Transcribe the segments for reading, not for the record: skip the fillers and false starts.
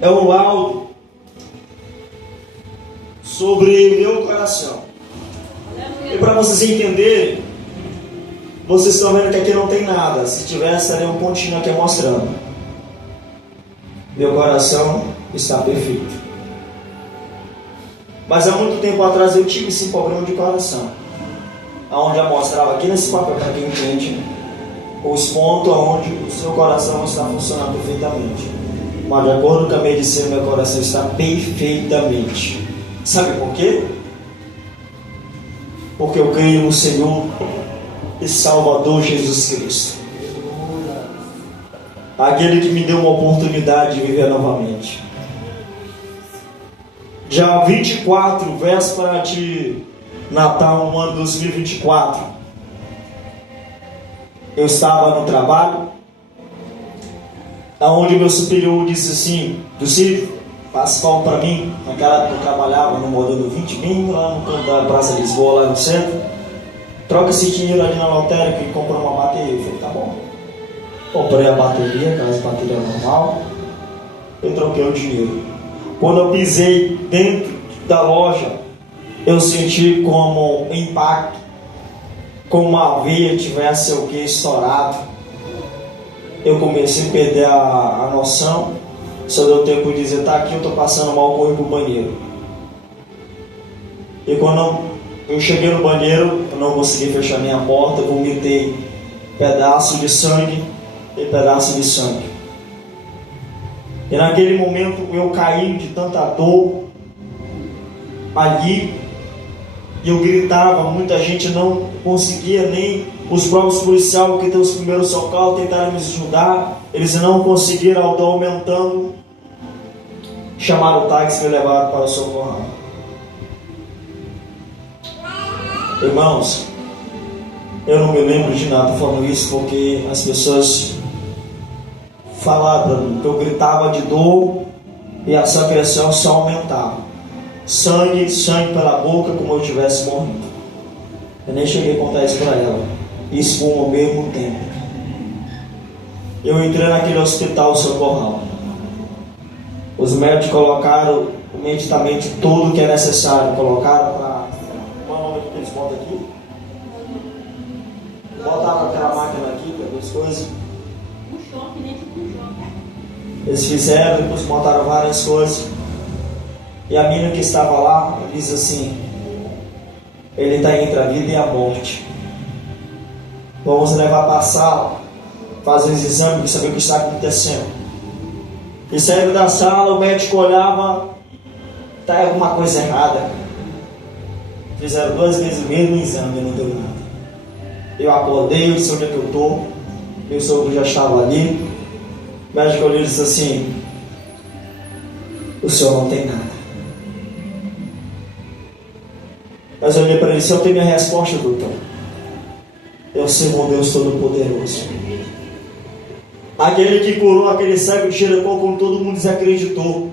É um laudo sobre meu coração. E para vocês entenderem, vocês estão vendo que aqui não tem nada. Se tivesse, estaria um pontinho aqui mostrando. Meu coração está perfeito. Mas há muito tempo atrás eu tive esse problema de coração, onde eu mostrava aqui nesse papel, para quem entende, os pontos onde o seu coração está funcionando perfeitamente. Mas de acordo com a medicina, meu coração está perfeitamente. Sabe por quê? Porque eu creio no Senhor e Salvador Jesus Cristo, aquele que me deu uma oportunidade de viver novamente. Dia 24, véspera de Natal, no ano 2024, eu estava no trabalho, onde meu superior disse assim: Lucílio, passa pão para mim. Naquela época eu trabalhava no modelo 20 mil, lá no canto da Praça de Lisboa, lá no centro. Troca esse dinheiro ali na lotérica e compra uma bateria. Eu falei, tá bom. Comprei a bateria, aquelas baterias normal. Eu troquei o dinheiro. Quando eu pisei dentro da loja, eu senti como um impacto, como uma veia tivesse o que estourado. Eu comecei a perder a noção. Só deu tempo de dizer, tá aqui, eu estou passando mal, corri pro banheiro. E quando eu cheguei no banheiro, eu não consegui fechar minha porta, vomitei pedaço de sangue e pedaço de sangue. E naquele momento eu caí de tanta dor ali, e eu gritava, muita gente não conseguia, nem os próprios policiais que deu os primeiros socorros tentaram me ajudar, eles não conseguiram, a dor aumentando, chamaram o táxi e me levaram para o socorro. Irmãos, eu não me lembro de nada falando isso, porque as pessoas falaram para mim que eu gritava de dor e essa pressão só aumentava. Sangue pela boca, como eu estivesse morrendo. Eu nem cheguei a contar isso para ela. Isso foi ao mesmo tempo. Eu entrei naquele hospital socorral. Os médicos colocaram o medicamento todo que é necessário. Colocaram para... Qual é o nome que eles botam aqui? Botaram aquela máquina aqui, as coisas. Eles fizeram, depois botaram várias coisas. E a menina que estava lá diz assim: ele está entre a vida e a morte. Vamos levar para a sala, fazer os exames para saber o que está acontecendo. E saindo da sala, o médico olhava, está alguma coisa errada. Fizeram 2 vezes o mesmo exame e não deu nada. Eu acordei, eu disse onde é que eu estou. Meu sogro já estava ali. O médico olhou e disse assim: o senhor não tem nada. Mas eu olhei para ele: se eu tenho minha resposta, doutor, eu sirvo um Deus Todo-Poderoso. Aquele que curou aquele cego de Jericó quando todo mundo desacreditou.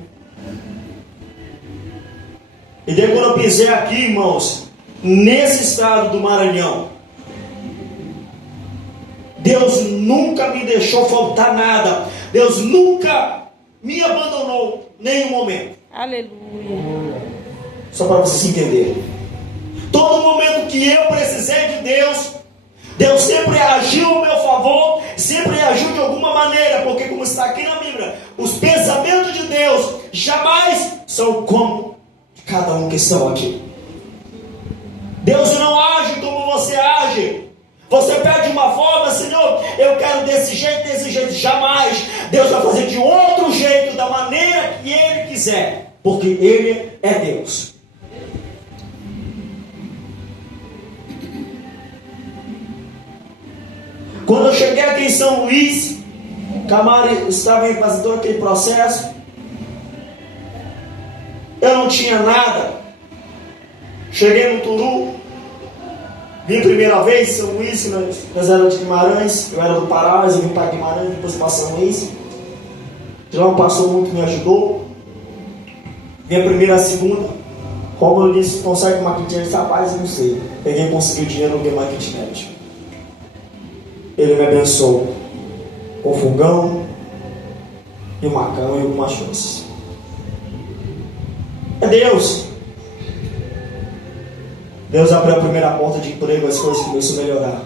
E daí quando eu pisei aqui, irmãos, nesse estado do Maranhão, Deus nunca me deixou faltar nada. Deus nunca me abandonou em nenhum momento. Aleluia. Só para vocês entenderem. Todo momento que eu precisei de Deus, Deus sempre agiu ao meu favor, sempre agiu de alguma maneira, porque como está aqui na Bíblia, os pensamentos de Deus jamais são como de cada um que estão aqui. Deus não age como você age. Você pede uma forma, Senhor, eu quero desse jeito, jamais. Deus vai fazer de outro jeito, da maneira que Ele quiser, porque Ele é Deus. Quando eu cheguei aqui em São Luís, Camari estava em fazendo todo aquele processo. Eu não tinha nada. Cheguei no Turu, vim primeira vez, São Luís, nós éramos de Guimarães, eu era do Pará, mas eu vim para Guimarães, depois para São Luís. De lá um pastor muito me ajudou. Vim a primeira, a segunda. Como eu disse, consegue uma kitnet? Rapaz, não sei. Peguei e consegui o dinheiro, não uma kitnet. Ele me abençoou com fogão, e uma cama e algumas chances. É Deus. Deus abriu a primeira porta de emprego, as coisas começaram a melhorar.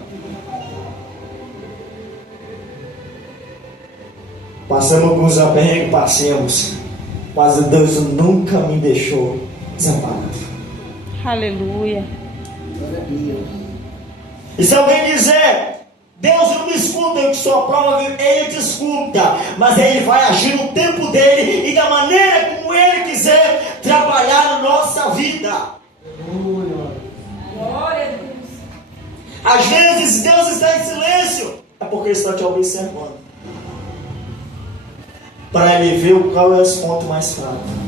Passamos alguns aperreios, passemos, mas Deus nunca me deixou desamparado. Aleluia. E se alguém dizer, Deus não me escuta, eu que sou a prova, Ele te escuta, mas Ele vai agir no tempo dEle e da maneira como Ele quiser trabalhar na nossa vida. Glória a Deus. Às vezes Deus está em silêncio, é porque Ele está te observando, para Ele ver qual é o ponto mais fraco.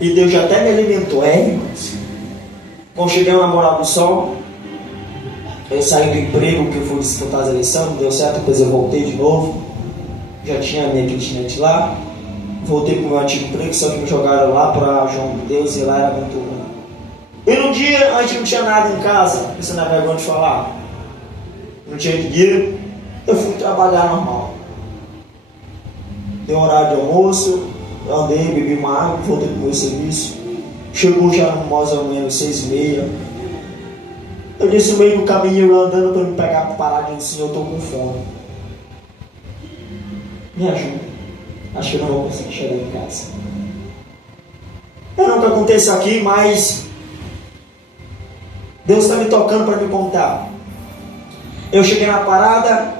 E Deus já até me alimentou, irmãos. Quando cheguei ao Namorar do Sol, eu saí do emprego que eu fui disputar as eleições, não deu certo, depois eu voltei de novo. Já tinha a minha kitnet lá. Voltei para o meu antigo emprego, só que me jogaram lá para João de Deus e lá era muito ruim. E no dia a gente não tinha nada em casa, isso não é vergonha de falar. Não tinha dinheiro, eu fui trabalhar normal. Deu horário de almoço, eu andei, bebi uma água, voltei para o meu serviço. Chegou já mais ou menos 6h30. Eu disse no meio do caminho, eu andando para me pegar para parar de dizer, eu estou com fome. Me ajuda. Acho que eu não vou conseguir chegar em casa. Eu nunca contei isso aqui, mas Deus está me tocando para me contar. Eu cheguei na parada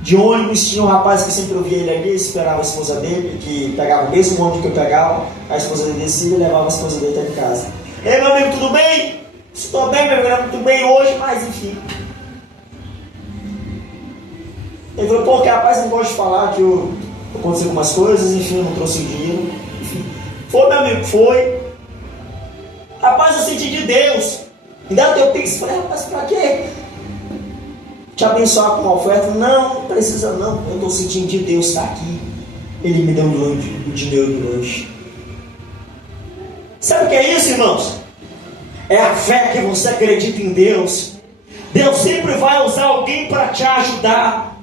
de ônibus, tinha um rapaz que sempre ouvia ele ali, esperava a esposa dele, que pegava o mesmo ônibus que eu pegava, a esposa dele descia e levava a esposa dele até em casa. Ei, meu amigo, tudo bem? Estou bem, meu amigo, muito bem hoje, mas enfim. Ele falou, pô, que rapaz não gosta de falar que aconteceu algumas coisas, enfim, eu não trouxe dinheiro. Enfim. Foi, meu amigo, foi. Rapaz, eu senti de Deus. Me dá o teu pix. Falei, rapaz, pra quê? Te abençoar com uma oferta? Não, não precisa não. Eu estou sentindo de Deus estar aqui. Ele me deu o dinheiro do lanche. Sabe o que é isso, irmãos? É a fé que você acredita em Deus. Deus sempre vai usar alguém para te ajudar.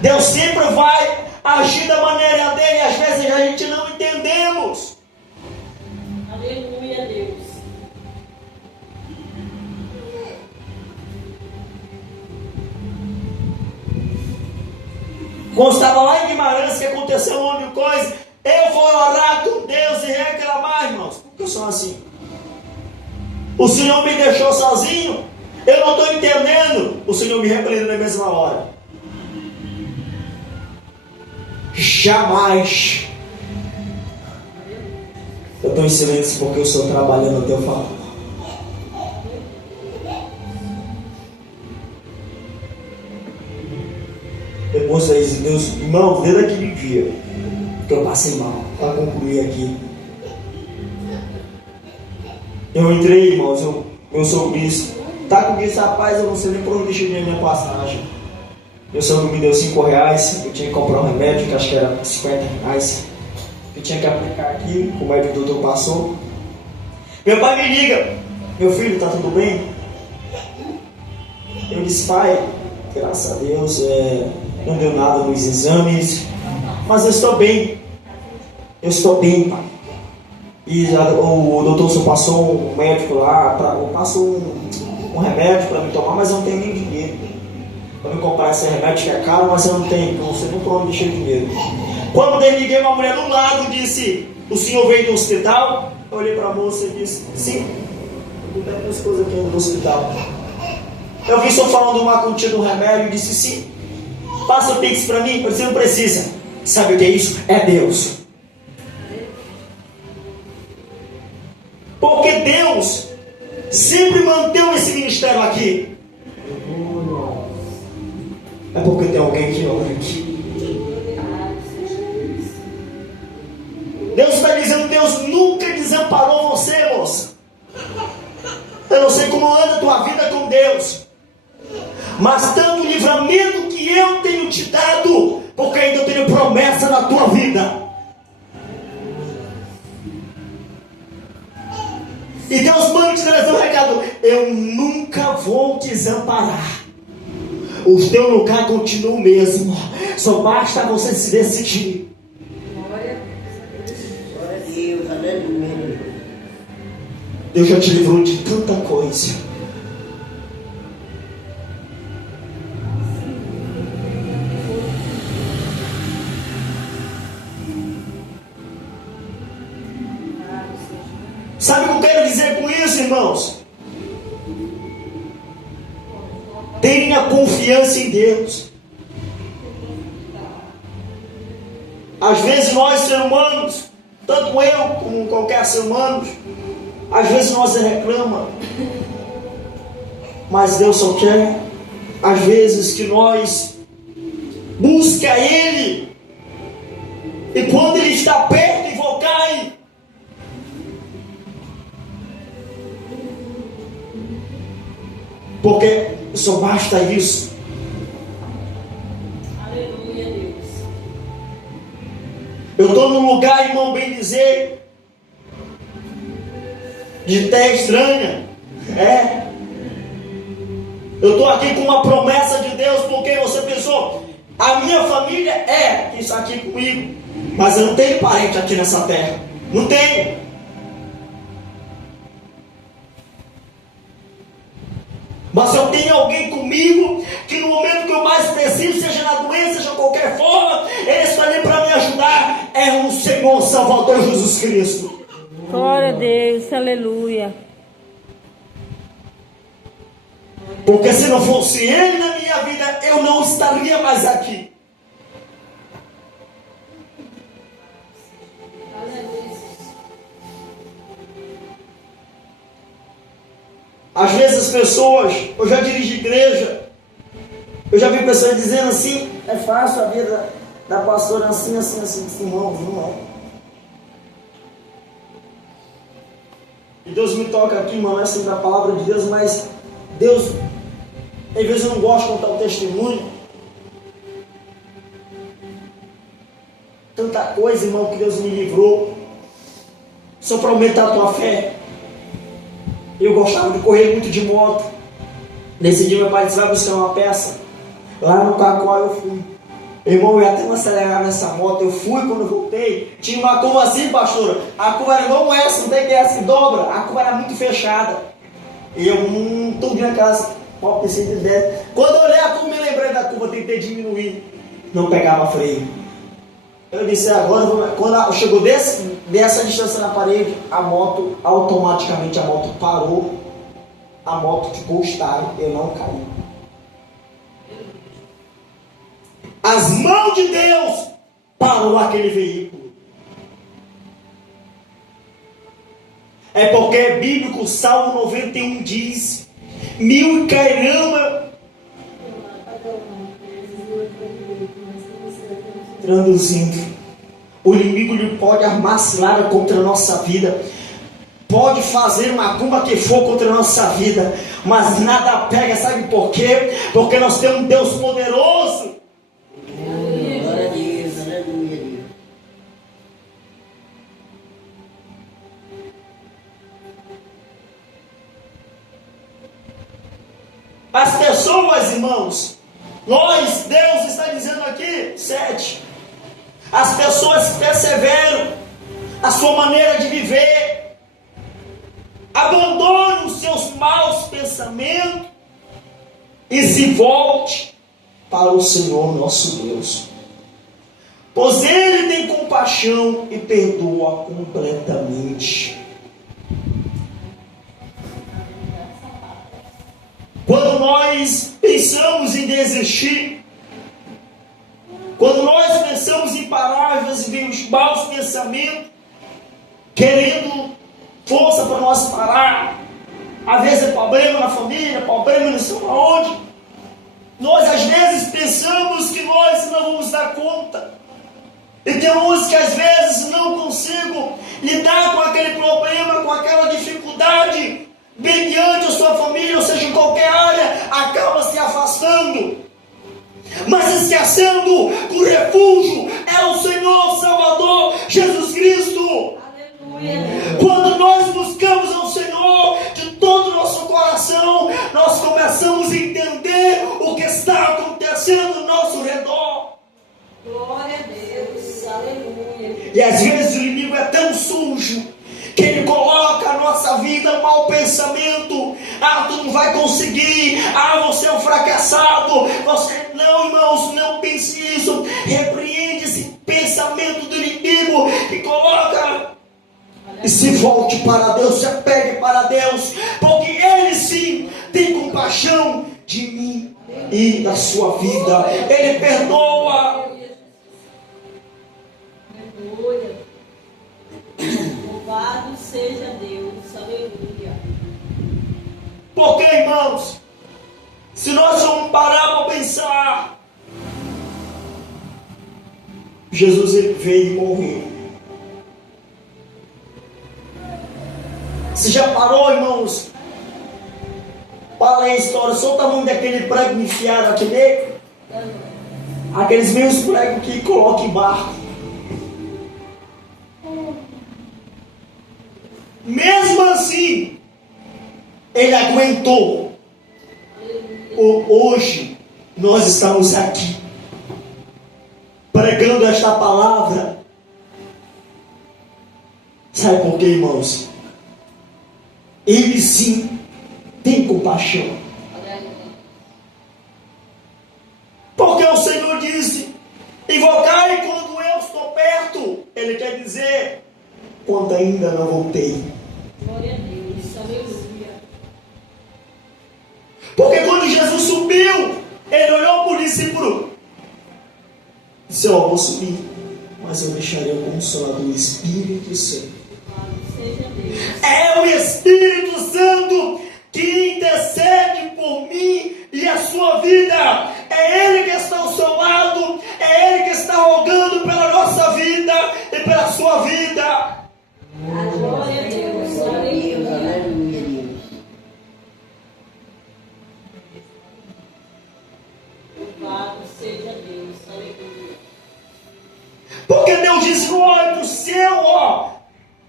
Deus sempre vai agir da maneira dele. E às vezes a gente não entendemos. Aleluia, Deus. Quando estava lá em Guimarães, que aconteceu um monte de coisa, eu vou orar com Deus e reclamar, irmãos. Por que eu sou assim? O Senhor me deixou sozinho, eu não estou entendendo. O Senhor me repreendeu na mesma hora. Jamais. Eu estou em silêncio porque eu estou trabalhando a teu favor. Depois Deus, irmão, desde aquele dia que eu passei mal, para concluir aqui. Eu entrei, irmãos, eu sou Cristo. Tá com isso, rapaz, eu não sei nem por onde deixei minha passagem. Meu sogro me deu R$5, eu tinha que comprar um remédio, que acho que era R$50. Eu tinha que aplicar aqui, o médico do doutor passou. Meu pai me liga, meu filho, tá tudo bem? Eu disse, pai, graças a Deus, não deu nada nos exames, mas eu estou bem. Eu estou bem, pai. E o doutor só passou um médico lá, passou um remédio para me tomar, mas eu não tenho nem dinheiro para me comprar esse remédio que é caro, mas eu não tenho, eu não sei nem por onde deixei dinheiro. Quando eu liguei, uma mulher do lado disse, o senhor veio do hospital? Eu olhei para a moça e disse, sim, eu tenho minhas coisas aqui no hospital. Eu vi o senhor falando uma quantia do remédio e disse, sim, passa o pix para mim. Eu disse, não precisa. Sabe o que é isso? É Deus. Porque Deus sempre manteve esse ministério aqui. É porque tem alguém que ouve aqui. Deus está dizendo, Deus nunca desamparou você, moça. Eu não sei como anda a tua vida com Deus, mas tanto livramento que eu tenho te dado, porque ainda tenho promessa na tua vida. E Deus manda te trazer um recado: eu nunca vou desamparar. O teu lugar continua o mesmo. Só basta você se decidir. Glória a Deus, aleluia. Deus já te livrou de tanta coisa. Sabe o que eu quero dizer com isso, irmãos? Tenha confiança em Deus. Às vezes nós, seres humanos, tanto eu como qualquer ser humano, às vezes nós reclamamos, mas Deus só quer, às vezes, que nós busca Ele, e quando Ele está perto, invocai. Porque só basta isso. Aleluia, Deus. Eu estou num lugar, irmão, bem dizer, de terra estranha. Eu estou aqui com uma promessa de Deus, porque você pensou, a minha família que está aqui comigo, mas eu não tenho parente aqui nessa terra. Não tenho. Mas eu tenho alguém comigo, que no momento que eu mais preciso, seja na doença, seja de qualquer forma, Ele está ali para me ajudar. É o Senhor Salvador Jesus Cristo. Glória a Deus, aleluia. Porque se não fosse Ele na minha vida, eu não estaria mais aqui. Às vezes as pessoas, eu já dirigi igreja, eu já vi pessoas dizendo assim, é fácil a vida da pastora assim, irmão, não é. E Deus me toca aqui, irmão, é assim da palavra de Deus, mas Deus, às vezes eu não gosto de contar o testemunho. Tanta coisa, irmão, que Deus me livrou, só para aumentar a tua fé. Eu gostava de correr muito de moto. Nesse dia meu pai disse, vai buscar uma peça. Lá no Cacoal eu fui. Irmão, eu ia até me acelerar nessa moto. Eu fui, quando eu voltei, tinha uma curva assim, pastora. A curva era igual essa, não tem que essa que dobra. A curva era muito fechada. E eu tudo na casa, pode ter sido ideia. Quando eu olhei a curva, me lembrei da curva, tentei diminuir. Não pegava freio. Eu disse, agora, quando chegou dessa distância na parede, a moto, automaticamente a moto parou, a moto ficou estável, eu não caí. As mãos de Deus parou aquele veículo. É porque é bíblico, Salmo 91 diz, 1000 cairão. Traduzindo, o inimigo lhe pode armar cilada contra a nossa vida, pode fazer uma macumba que for contra a nossa vida, mas nada pega, sabe por quê? Porque nós temos um Deus poderoso. Glória a Deus, aleluia. As pessoas, irmãos, Deus está dizendo aqui, 7. As pessoas perseveram a sua maneira de viver, abandone os seus maus pensamentos e se volte para o Senhor nosso Deus, pois Ele tem compaixão e perdoa completamente. Quando nós pensamos em desistir, quando nós pensamos em parar, às vezes vem os maus pensamentos, querendo força para nós parar. Às vezes é problema na família, problema não sei aonde. Nós às vezes pensamos que nós não vamos dar conta. E tem uns que às vezes não consigo lidar com aquele problema, com aquela dificuldade, mediante a sua família, ou seja, em qualquer área, acaba se afastando. Mas esquecendo que o refúgio é o Senhor Salvador Jesus Cristo. Aleluia. Quando nós buscamos ao Senhor de todo o nosso coração, nós começamos a entender o que está acontecendo ao nosso redor. Glória a Deus. Aleluia. E às vezes o inimigo é tão sujo que ele coloca a nossa vida um mau pensamento. Ah, tu não vai conseguir. Ah, você é um fracassado. Não, irmãos, não pense isso. Repreende esse pensamento do inimigo que coloca. E se volte para Deus, se apegue para Deus, porque Ele sim tem compaixão de mim e da sua vida. Ele perdoa. Aleluia. Louvado seja Deus. Aleluia. Porque, irmãos, se nós vamos parar para pensar, Jesus ele veio e morreu. Você já parou, irmãos, para ler a história? Só o tamanho daquele prego que enfiaram aqui nele? Aqueles mesmos pregos que colocam em barco. Mesmo assim, ele aguentou. Hoje, nós estamos aqui, pregando esta palavra. Sabe por quê, irmãos? Ele sim tem compaixão. Porque o Senhor disse: invocai quando eu estou perto. Ele quer dizer, quando ainda não voltei. Glória a Deus. Aleluia. Porque quando Jesus subiu, ele olhou para o discípulo e disse: ó, vou subir, mas eu deixarei o Consolador, o Espírito Santo. Louvado seja Deus. É o Espírito Santo que intercede por mim e a sua vida. É Ele que está ao seu lado. É Ele que está rogando pela nossa vida e pela sua vida. Glória a Deus. Aleluia. Aleluia, Deus. Louvado seja Deus. Aleluia. Porque Deus diz: olha para o céu, ó.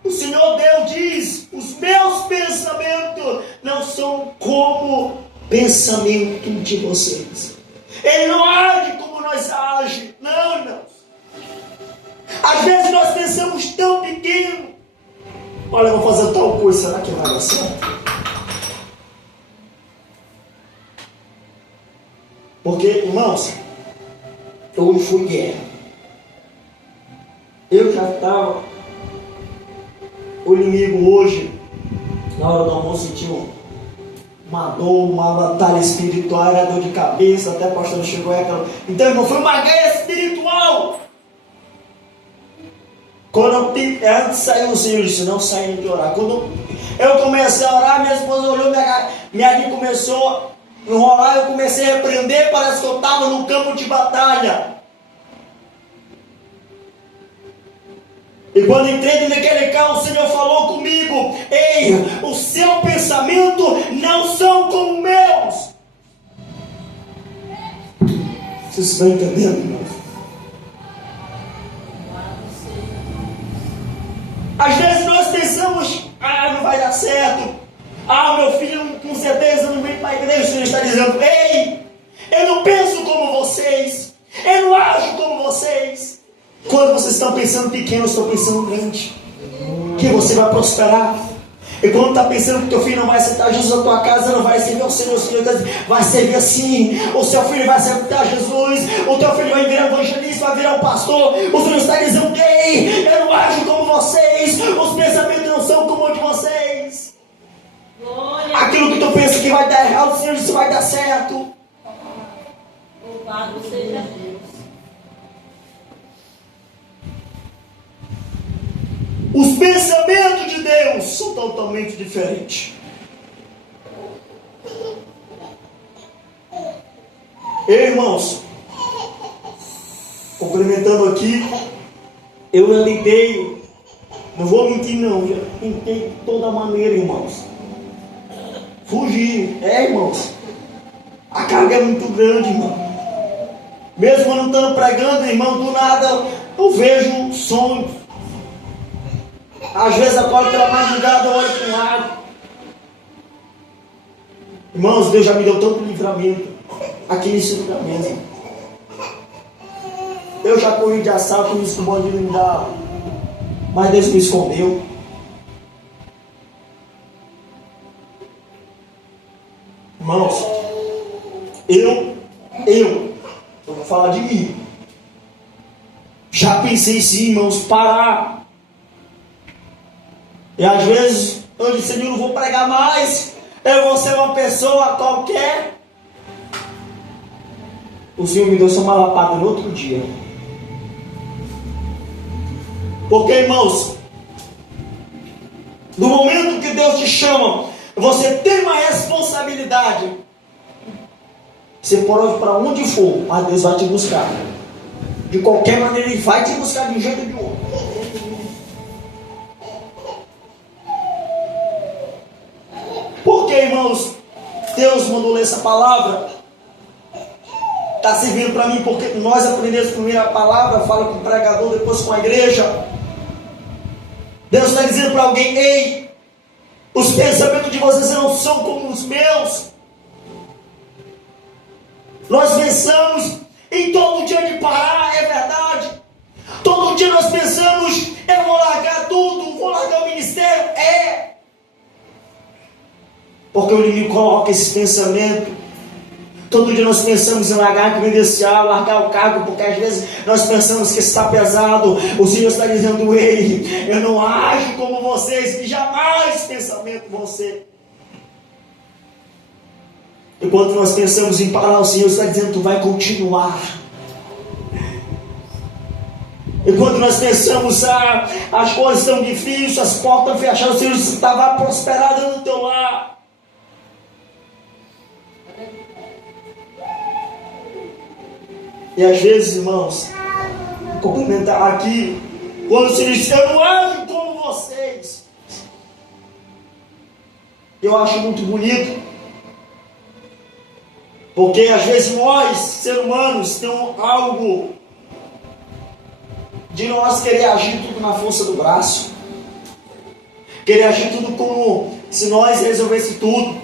O Senhor Deus diz: os meus pensamentos não são como pensamento de vocês. Ele não age como nós agimos. Não, irmãos. Às vezes nós pensamos tão pequeno. Olha, eu vou fazer tal coisa, será que vai dar certo? Porque, irmãos, eu fui guerra. Eu já estava. O inimigo hoje, na hora do almoço, sentiu uma dor, uma batalha espiritual, era dor de cabeça, até o pastor chegou aí aquela. Então, irmão, foi uma guerra espiritual. Quando antes saiu, o Senhor disse: não saia de orar. Quando eu comecei a orar, minha esposa olhou, minha vida começou a enrolar, eu comecei a repreender, parece que eu estava num campo de batalha. E quando entrei dentro daquele carro, o Senhor falou comigo: ei, o seu pensamento não são como meus. Vocês estão entendendo, irmãos? Às vezes nós pensamos: ah, não vai dar certo. Ah, meu filho com certeza não vem para a igreja. O Senhor está dizendo: ei, eu não penso como vocês. Eu não ajo como vocês. Quando vocês estão pensando pequeno, eu estou pensando grande. Que você vai prosperar. E quando está pensando que teu filho não vai aceitar Jesus, a tua casa não vai servir ao Senhor, o Senhor vai servir assim. O seu filho vai aceitar Jesus. O teu filho vai virar evangelista, vai virar um pastor. O Senhor está dizendo: ei, eu não ajo como vocês. Os pensamentos não são como o de vocês. Glória. Aquilo que tu pensa que vai dar errado, o Senhor disse: vai dar certo. Louvado seja Deus. Os pensamentos de Deus são totalmente diferentes. Irmãos, complementando aqui, eu já tentei, não vou mentir não, já tentei de toda maneira, irmãos. Fugir, irmãos. A carga é muito grande, irmão. Mesmo quando não estando pregando, irmão, do nada eu vejo um sonho. Às vezes acordo pela madrugada, eu olho para um lado. Irmãos, Deus já me deu tanto livramento aqui nesse lugar mesmo. Eu já corri de assalto, isso que o bandido me dá. Mas Deus me escondeu. Irmãos, eu vou falar de mim. Já pensei sim, irmãos, parar. E às vezes, eu disse, Senhor, não vou pregar mais. Eu vou ser uma pessoa qualquer. O Senhor me deu só uma lapada no outro dia. Porque, irmãos, no momento que Deus te chama, você tem uma responsabilidade. Você pode ir para onde for, mas Deus vai te buscar. De qualquer maneira, Ele vai te buscar de um jeito ou de outro. Porque, irmãos, Deus mandou ler essa palavra. Está servindo para mim, porque nós aprendemos primeiro a palavra, fala com o pregador, depois com a igreja. Deus está dizendo para alguém: ei, os pensamentos de vocês não são como os meus. Nós pensamos em todo dia de parar, é verdade. Todo dia nós pensamos, eu vou largar tudo, vou largar o ministério, é. Porque o inimigo coloca esse pensamento. Todo dia nós pensamos em largar a credencial, largar o cargo, porque às vezes nós pensamos que está pesado. O Senhor está dizendo: ei, eu não ajo como vocês, que jamais pensamento vão ser. Enquanto nós pensamos em parar, o Senhor está dizendo: tu vai continuar. Enquanto nós pensamos, as coisas estão difíceis, as portas fechadas, o Senhor estava prosperado no teu lar. E às vezes, irmãos, complementar aqui, quando o Senhor diz: eu não ajo como vocês, eu acho muito bonito, porque às vezes nós, seres humanos, temos algo de nós querer agir tudo na força do braço, querer agir tudo como se nós resolvesse tudo,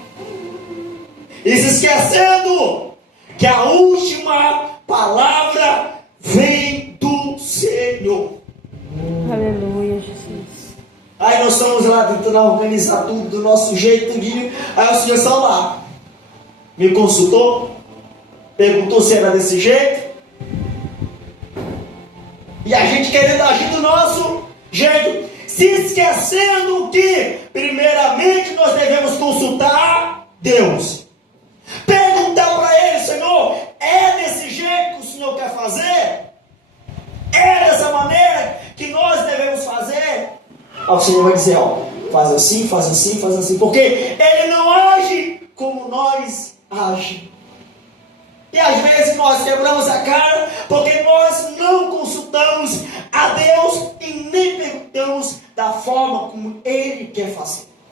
e se esquecendo que a última palavra vem do Senhor. Aleluia, Jesus. Aí nós estamos lá tentando organizar tudo do nosso jeito. Aí o Senhor está lá, me consultou, perguntou se era desse jeito, e a gente querendo agir do nosso jeito, se esquecendo que primeiramente nós devemos consultar Deus, perguntar para Ele: Senhor, é desse jeito que o Senhor quer fazer? É dessa maneira que nós devemos fazer? Aí o Senhor vai dizer: ó, faz assim, faz assim, faz assim, porque Ele não age como nós agimos. E às vezes nós quebramos a cara